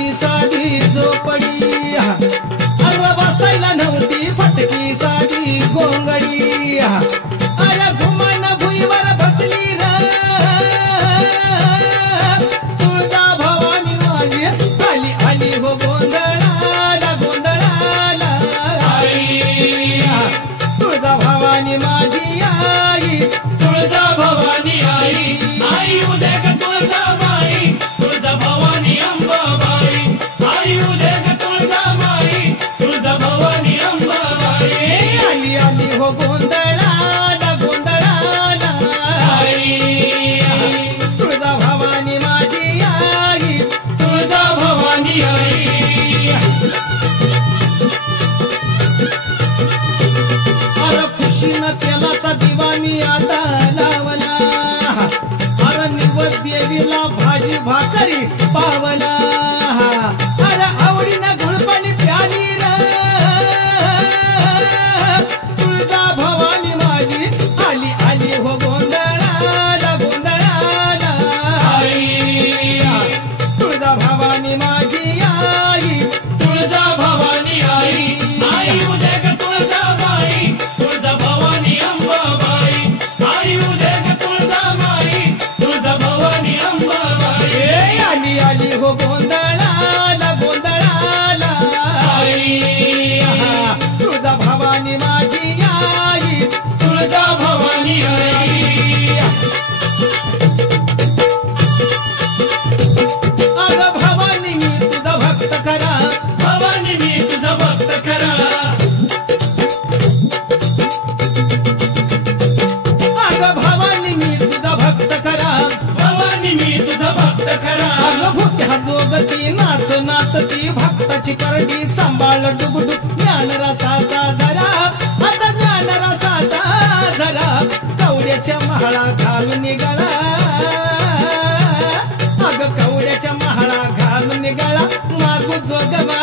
नव्हती साधी झोपडी अरे बसायला नव्हती फटकी साधी गोंगडी अरे घुमान भुईवर बसली र तुळजा भवानी माझी आली आली हो गोंधळाला गोंधळाला आई तुळजा भवानी माझी आई तुळजा भवानी आई आई उद्या ग तुळजा माई तुळजा भवानी अंबाबाई आई उद्या ग तुळजा माई तुळजा भवानी अंबाबाई आली आली हो गोंधळाला गोंधळाला आई तुळजा भवानी माझी आई तुळजा भवानी आई अरे खुशीनं तेलाचा दिवाणी आता लावला अरे निवद देवीला भाजी भाकरी पावला अरे आवडीनं गुळपाणी प्याली र तुळजा भवानी माझी आली आली हो गोंधळाला गोंधळाला आई तुळजा भवानी माझी आई तुळजा भवानी आई आई उद्या ग तुळजा माई तुळजा भवानी अंबाबाई आई उद्या ग तुळजा माई तुळजा भवानी अंबाबाई आली आली हो गोंधळाला गोंधळाला आई तुळजा भवानी माझी आई तुळजा भवानी आई अगं भवानी मी तुझा भक्त करा भवानी मी तुझा भक्त करा अगं भवानी मी तुझा भक्त करा भवानी मी तुझा भक्त करा अगं भुक्या जोगती नाच नाचती भक्ताची करडी सांभाळ डुगडुग ज्ञान रसाचा जरा आता ज्ञान रसाचा जरा कवड्याच्या महाळा घालून निघाला अगं कवड्याच्या महाळा घालून निघाला मागू जोगवा